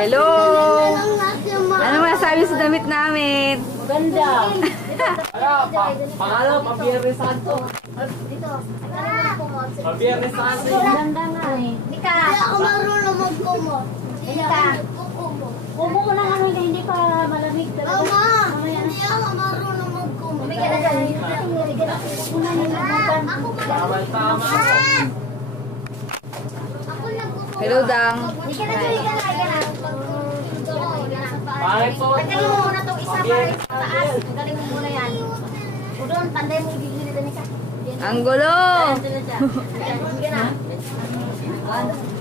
Hello! Ano masasabi sa damit namin? Maganda. Pangalan, Pabiyernes Santo. Dito. Pabiyernes Santo. Maganda nga eh. Ika. Hindi ako marunong mag-kumot. Ika. Kumo ko lang ano, hindi pa malamig talaga. Mama! Hindi ako marunong mag-kumot. Hindi ka na dyan. Tama. Hello, Dang. Hindi ka na dyan. Bakit po? Tagalin mo muna itong isa para sa taas. Tagalin mo muna yan. O doon, panday mo igigilitan ni ka. Ang gulo! Sige na.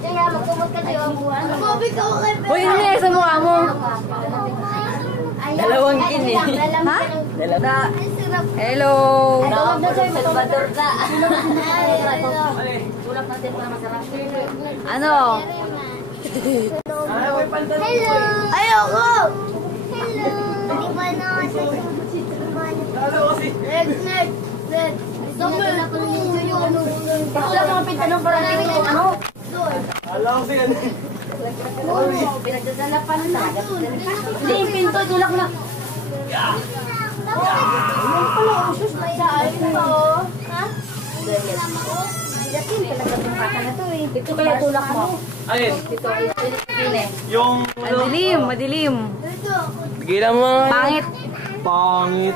Kaya magkumot ka tayo. Uy, hindi sa mukha mo. Dalawang kini. Ha? Hello! Salvador ka. Tulak natin para masarap. Ano? Hello! Ayoko! Hello! Hindi ba na kasi? Red. Summer na pala yung ano. Wala mga pintanong para natin kung ano. Alam ko yan. Pinagdadalapan na. Hindi, yung pinto, tulak na. Ano pala usos na saan ito? Ha? Dating pinagdadalapan na to eh. Ito kaya tulak mo. Ayun. Ito eh. Yung... Madilim. Gilang mo. Pangit. Pangit.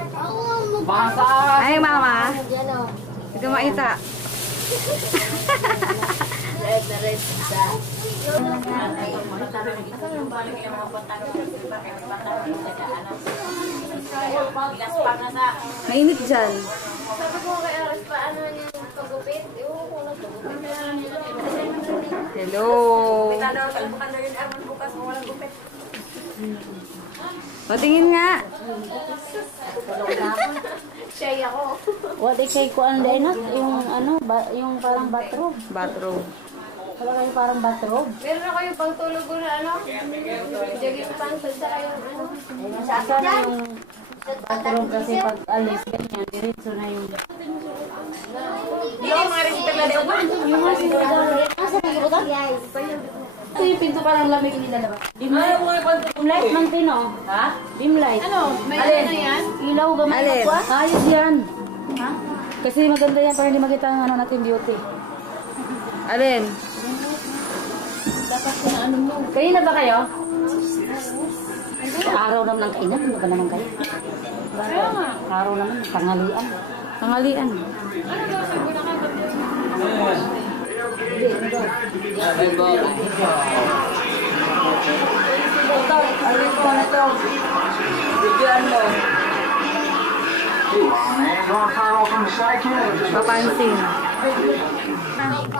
Basa. Ay, mama. Yan o. Hindi ko makita. Red. Mainit dyan. Sabi ko kay Aras pa, ano yung pagupit? Ewan ko nagpagupit. Hello! O, tingin nga. Shay ako. What they kay kuan day na yung ano yung parang bathrobe. Bathroom. Wala kayo parang bathrobe. Meron ako yung pangtulog ko na ano? Jogging pants sa yung ano? Ay nasa na yung bathrobe kasi pag alis ganyan diretso na yung Yung mga respeto na yung mga sinunod. Asa na ko ta? Ito yung pinto parang lamig nilalabas. Dim light man pino. Ha? Dim light. Ano? May ano yan? Ilaw gamay Alin? ko. Ayos yan. Ha? Kasi maganda yan para hindi makita ang ano natin beauty. Alin? Dapat na ano mo. Kayo na ba kayo? Araw naman ang kainan. Ano ba naman kayo? Kaya nga. Araw naman. Tanghalian. Tanghalian. Ano daw sabi na ka? Ito, alin ko na ito. Bigyan mo. Papansin.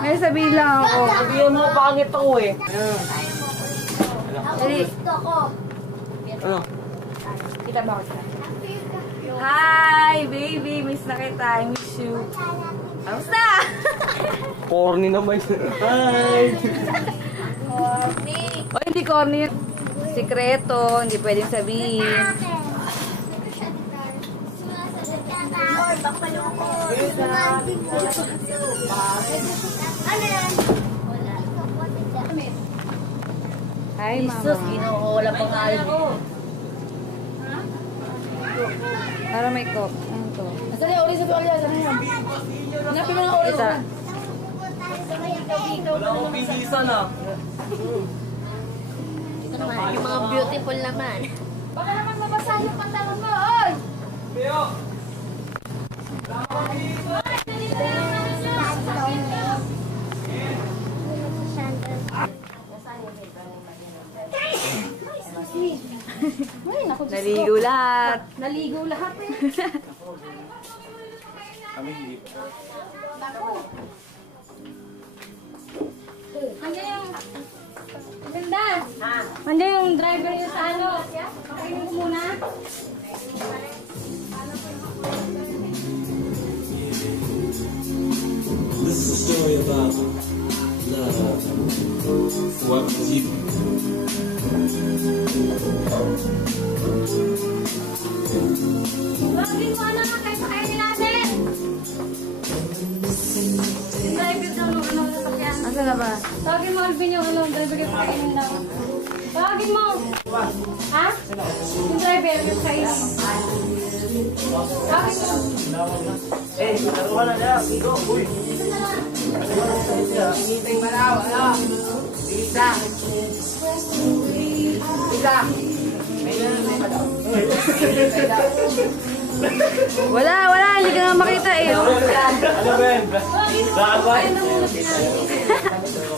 May sabihin lang ako. Sabihin mo, pangit ako eh. Dali. Gusto ko. Ano? Kita ba ako? Hi, baby. Miss na kita. I miss you. Kamusta? Corny naman. Hi! O, hindi corny. Sikreto. Hindi pwedeng sabihin. Hi, Jesus, mama. Ginoo, wala pang ayos. Para may cup. Ano to? Asa na uli sa tuwalya, sana yan. Hanapin mo na uli. Kita. Wala akong bisisan ah. Yung mga beautiful naman. Baka naman mabasa yung pantalon mo, oy! Pio! Naligo lahat. Naligo lahat eh. Kami hindi. Hanggang yung... Ganda! Hanggang yung driver niya sa ano. Pakainin ko muna. This is a story about love. What was you? Tawagin mo ano nga kayo pakainin natin. Driver daw nung ano sasakyan. Asa na ba? Tawagin mo Alvin yung ano, driver kayo pakainin daw. Tawagin mo. Ha? Yung driver, yung kayo. Tawagin mo. Eh, taruhan na niya. Ito, uy. Hinihintay ba na? Ano? Isa. Isa. Wala, hindi ka nga makita eh. Ano ba yan? Bakit?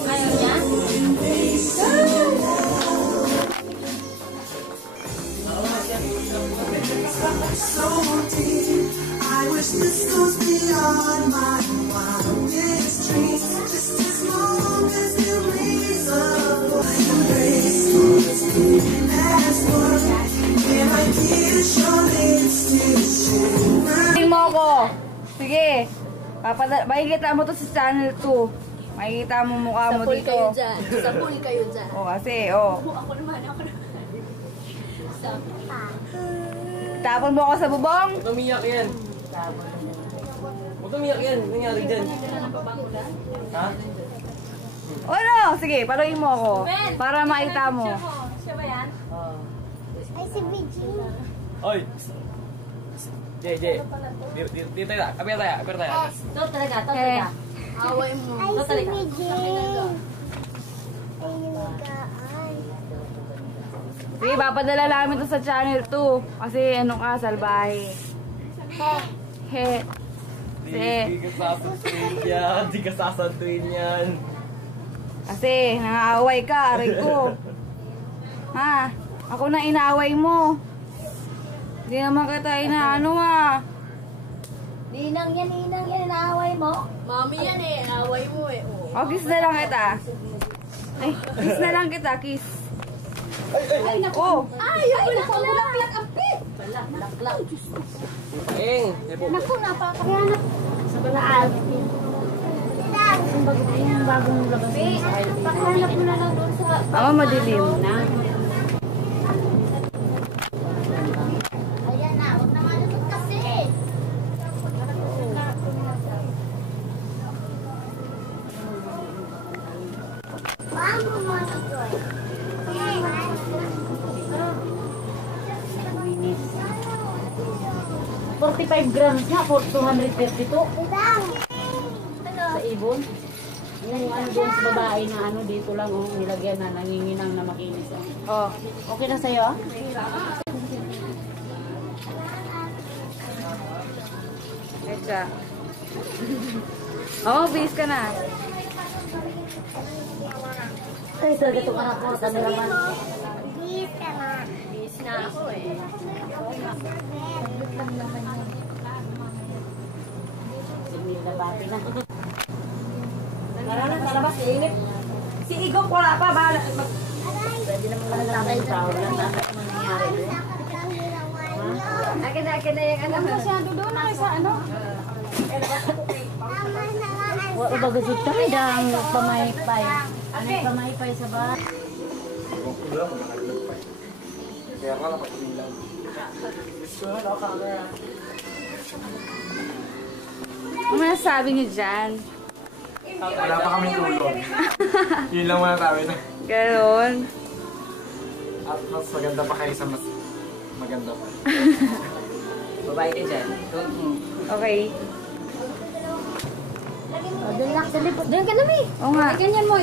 Ayaw niya? I wish this goes beyond my wildest dreams. Just as long as there is a embrace. That's what when I kiss your lips still shiver. Tingin mo ako. Sige. Makikita mo to sa channel 2. Makikita mo mukha mo dito. Sa pool kayo dyan. O kasi, o. Ako naman. Tapon mo ako sa bubong. Huwag umiyak yan. Huwag umiyak yan. Nangyari dyan. Ha? O ano? Sige, paluin mo ako. Para makita mo. Siya ba yan? Ay, si BG. Oy! Jay. Dito tayo. Kapir tayo. Ito talaga. Okay. Away mo. Ay, si BG. Ay, nagkaan. Sige, papadala namin to sa channel 2. Kasi ano ka, salbahe. He. Di ka sasantuin yan. Di ka sasantuin yan. Kasi, nangaaway ka, aray ko. Ha? Ako na inaaway mo. Hindi naman kita inaano ha. Ninang yan, inaaway mo. Mami yan eh, away mo eh. O, kiss na lang kita. Ay, kiss na lang kita, kiss. Ay, naku. Ay, bulaklak ang pit. Bulaklak. Eng! Naku, napakayanap. Sa balaan. Yung bagong labas. Pakihanap mo na lang doon sa... Ama, madilim. Ayan na, huwag na malusot kasi. Paano mo malusot? 45 grams nga, 232 Bidang! sa ibon. Yung ano doon sa babae na ano dito lang, oh, nilagyan na, nanginginang na makinis. Oh. Okay na sa'yo? Etsa. Oo, bis ka na. Ay, talaga itong anak ko, kami naman. Bis ka na. Bis na ako eh. Sige, labati na. Tara ba, init. Si Igok wala pa, bahala. Pwede naman malalaman yung tao lang. Dapat mangyayari doon. Akin na yung ano. Masyado doon na sa ano? Wala ba gusto tayo dang pamaypay? Ano yung pamaypay sa bahay? Kaya ka lang pag-ilang. Gusto na ako camera. Ano masasabi niyo dyan? Wala pa kami tulog. Yun lang muna tayo na. Ganon. At mas maganda pa kayo sa mas maganda pa. Babae ka dyan. Okay. Doon lang sa lipot. Doon ka na, Mi. Oo nga. Iganyan mo.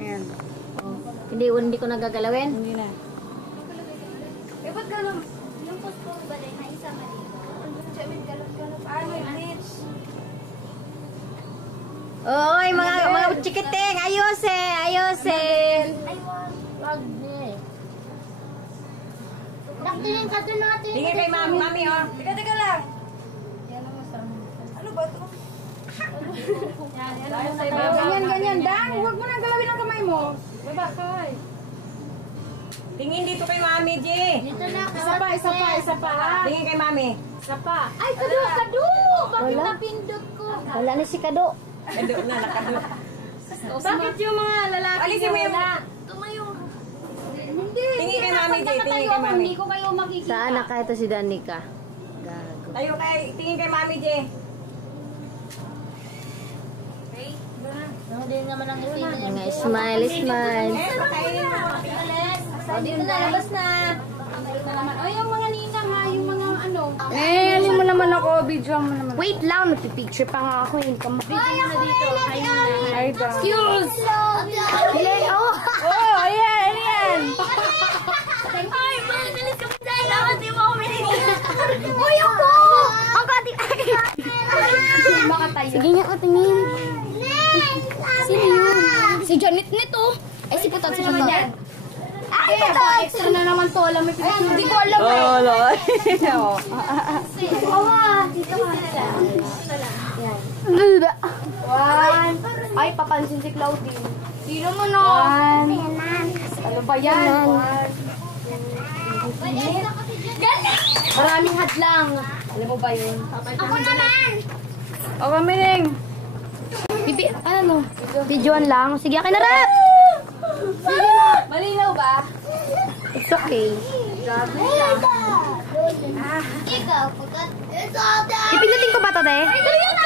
Ayan. Hindi ko nagagalawin. Hindi na. Eh, ba't gano'n? Yung post ko ba na isa mali? Ano yung bitch? Oy, mga chikiting, ayosin. Ay, wag niya. Naktilin ka doon natin. Tingin kay mami, oh. Teka lang. Ano ba to? Ganyan, Dang. Huwag mo na galawin ang kamay mo. Baba ka, Tingin dito kay mami, G. Dito na ako. Isa pa. Tingin kay mami. Ay, kado. Bakit napindot ko? Wala na si Kado. Ando na, nakado. Bakit yung mga lalaki alisin mo yung... Tumayo. Tingin kay mami, G. Tingin kay mami. Hindi ko kayo makikita. Saan na kaya ito si Danica? Gago. Tayo tingin kay mami, G. Okay? Hindi naman ang ngiti niya. Mga smile, smile. O, dito na, labas na. O, yung mga ninang ha, yung mga ano. Ano mo naman ako, video mo naman. Wait lang, nagpipicture pa nga ako. Hindi ka Video na dito. Hi muna. Ay, da. Excuse! Oh! Oh, ayan, ayan. Ay, bilis ka pa dahil naman di mo ako minigyan. Uy, ako! Ang kati ay! Sige nga, tingin. Sino yun? Si Janet nito. Ay, si Putot, si Putot. Ay, Putot! Extra na naman to. Alam mo, Hindi ko alam eh. Oh, Lord. Oo, dito ka na. One. Ay, papansin si Claudine. Sino mo no? One. Ano ba yan? Maraming hadlang. Alam mo ba yun? Ako naman! O, kamiling. Bibi, ano? Videoan lang. Sige, akin na rap! malinaw ba? It's okay. Ikaw, Putot. Ito, Ipindutin ko ba to, de? Ito yun